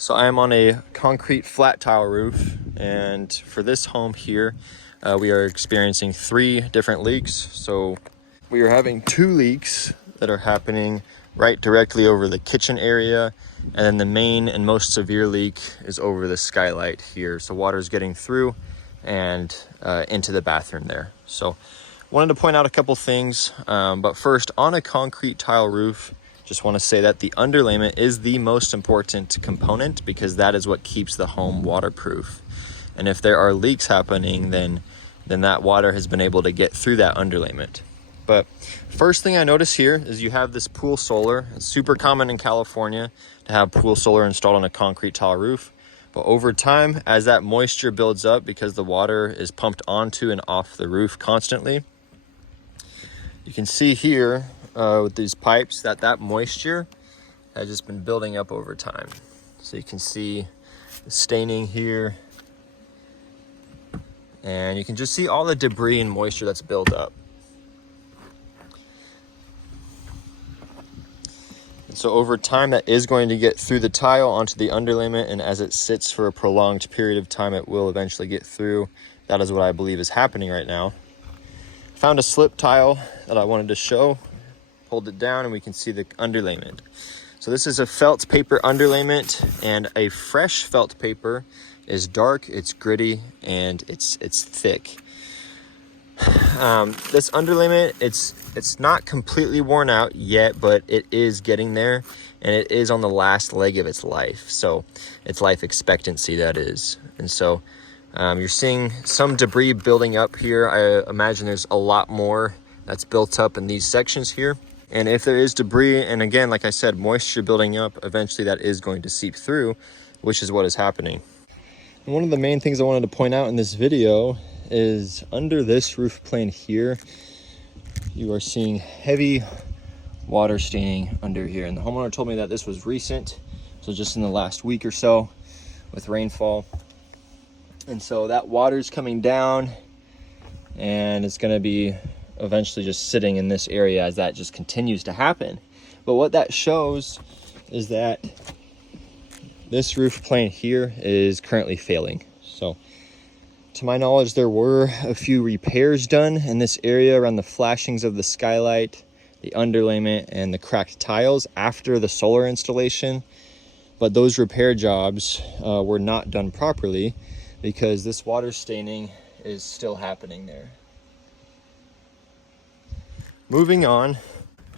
So I am on a concrete flat tile roof, and for this home here, we are experiencing 3 different leaks. So we are having 2 leaks that are happening right directly over the kitchen area, and then the main and most severe leak is over the skylight here. So water is getting through and into the bathroom there. So wanted to point out a couple things, but first, on a concrete tile roof, just want to say that the underlayment is the most important component because that is what keeps the home waterproof. And if there are leaks happening, then that water has been able to get through that underlayment. But first thing I notice here is you have this pool solar. It's super common in California to have pool solar installed on a concrete tile roof. But over time, as that moisture builds up, because the water is pumped onto and off the roof constantly, you can see here with these pipes that moisture has just been building up over time. So you can see the staining here, and you can just see all the debris and moisture that's built up. And so over time, that is going to get through the tile onto the underlayment, and as it sits for a prolonged period of time, it will eventually get through. That is what I believe is happening right now. Found a slip tile that I wanted to show. Pulled it down and we can see the underlayment. So this is a felt paper underlayment, and a fresh felt paper is dark, it's gritty, and it's thick. This underlayment, it's not completely worn out yet, but it is getting there, and it is on the last leg of its life. So its life expectancy, that is. And so you're seeing some debris building up here. I imagine there's a lot more that's built up in these sections here. And if there is debris, and again, like I said, moisture building up, eventually that is going to seep through, which is what is happening. And one of the main things I wanted to point out in this video is under this roof plane here, you are seeing heavy water staining under here. And the homeowner told me that this was recent, so just in the last week or so with rainfall. And so that water is coming down, and it's going to be eventually just sitting in this area as that just continues to happen. But what that shows is that this roof plane here is currently failing. So to my knowledge, there were a few repairs done in this area around the flashings of the skylight, the underlayment, and the cracked tiles after the solar installation. But those repair jobs were not done properly because this water staining is still happening there. Moving on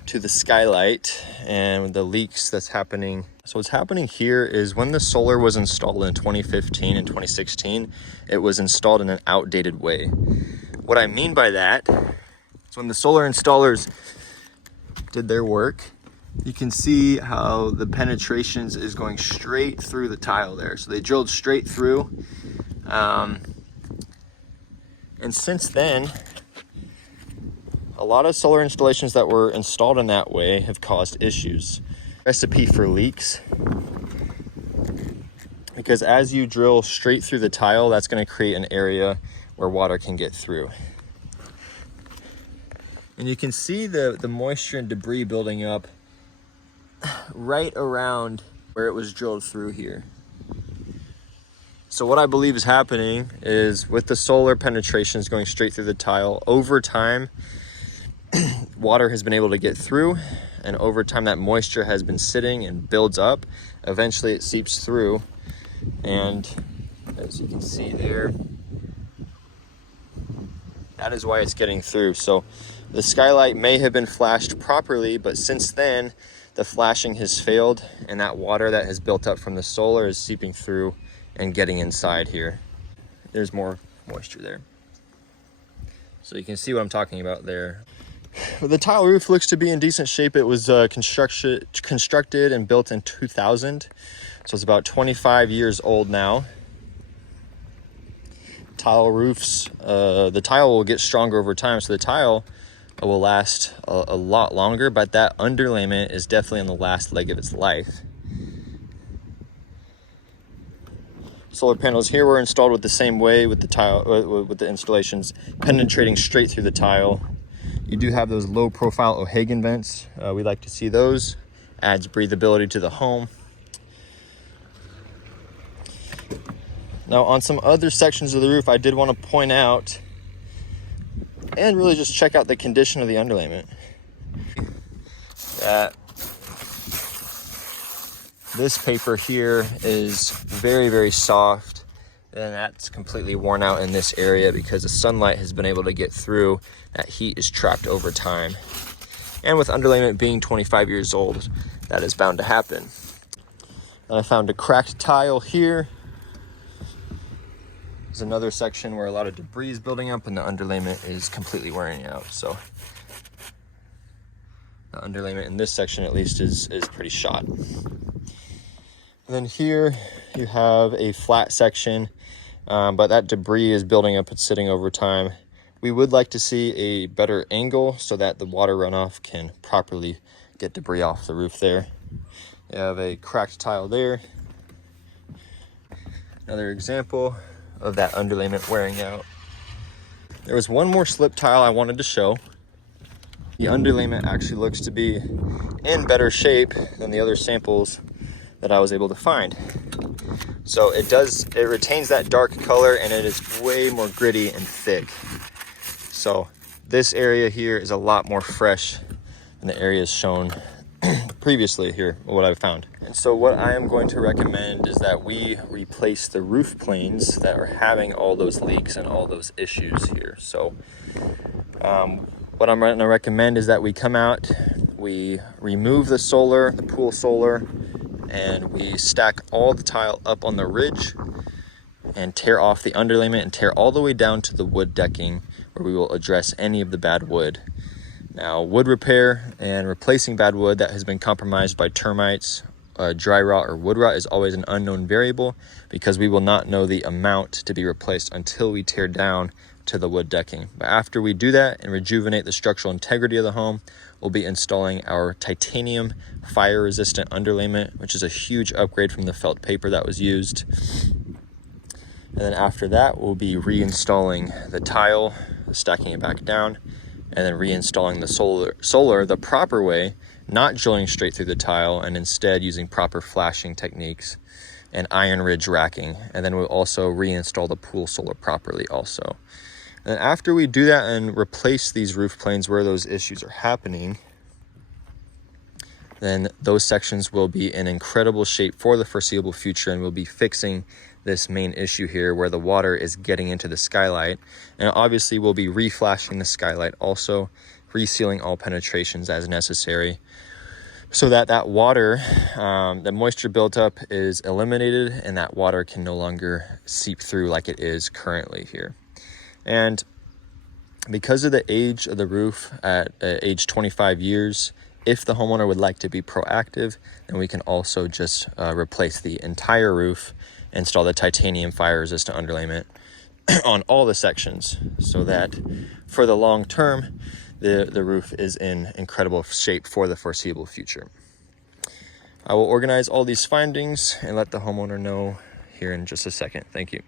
to the skylight and the leaks that's happening. So what's happening here is when the solar was installed in 2015 and 2016, it was installed in an outdated way. What I mean by that is when the solar installers did their work, you can see how the penetrations is going straight through the tile there. So they drilled straight through. And since then, a lot of solar installations that were installed in that way have caused issues. Recipe for leaks. Because as you drill straight through the tile, that's going to create an area where water can get through. And you can see the moisture and debris building up right around where it was drilled through here. So what I believe is happening is with the solar penetrations going straight through the tile, over time, water has been able to get through, and over time that moisture has been sitting and builds up. Eventually it seeps through, and as you can see there, that is why it's getting through. So the skylight may have been flashed properly, but since then the flashing has failed, and that water that has built up from the solar is seeping through and getting inside here. There's more moisture there. So you can see what I'm talking about there. The tile roof looks to be in decent shape. It was constructed and built in 2000, so it's about 25 years old now. Tile roofs, the tile will get stronger over time, so the tile will last a lot longer, but that underlayment is definitely on the last leg of its life. Solar panels here were installed with the same way with the tile, with the installations penetrating straight through the tile. You do have those low profile O'Hagan vents. We like to see those. Adds breathability to the home. Now on some other sections of the roof, I did want to point out and really just check out the condition of the underlayment. That this paper here is very, very soft, and that's completely worn out in this area because the sunlight has been able to get through. That heat is trapped over time. And with underlayment being 25 years old, that is bound to happen. And I found a cracked tile here. There's another section where a lot of debris is building up and the underlayment is completely wearing out. So the underlayment in this section at least is pretty shot. And then here you have a flat section, but that debris is building up, it's sitting over time. We would like to see a better angle so that the water runoff can properly get debris off the roof there. You have a cracked tile there. Another example of that underlayment wearing out. There was one more slip tile I wanted to show. The underlayment actually looks to be in better shape than the other samples that I was able to find. So it retains that dark color and it is way more gritty and thick. So this area here is a lot more fresh than the areas shown previously here, what I've found. And so what I am going to recommend is that we replace the roof planes that are having all those leaks and all those issues here. So what I'm going to recommend is that we come out, we remove the solar, the pool solar, and we stack all the tile up on the ridge and tear off the underlayment and tear all the way down to the wood decking where we will address any of the bad wood. Now, wood repair and replacing bad wood that has been compromised by termites, dry rot, or wood rot is always an unknown variable because we will not know the amount to be replaced until we tear down to the wood decking. But after we do that and rejuvenate the structural integrity of the home, we'll be installing our titanium fire-resistant underlayment, which is a huge upgrade from the felt paper that was used. And then after that, we'll be reinstalling the tile, stacking it back down, and then reinstalling the solar the proper way, not drilling straight through the tile, and instead using proper flashing techniques and iron ridge racking. And then we'll also reinstall the pool solar properly also. And after we do that and replace these roof planes where those issues are happening, then those sections will be in incredible shape for the foreseeable future, and we'll be fixing this main issue here where the water is getting into the skylight. And obviously we'll be reflashing the skylight also, resealing all penetrations as necessary so that that water, the moisture built up is eliminated and that water can no longer seep through like it is currently here. And because of the age of the roof at age 25 years, if the homeowner would like to be proactive, then we can also just replace the entire roof, install the titanium fire resistant underlayment on all the sections so that for the long term, the roof is in incredible shape for the foreseeable future. I will organize all these findings and let the homeowner know here in just a second. Thank you.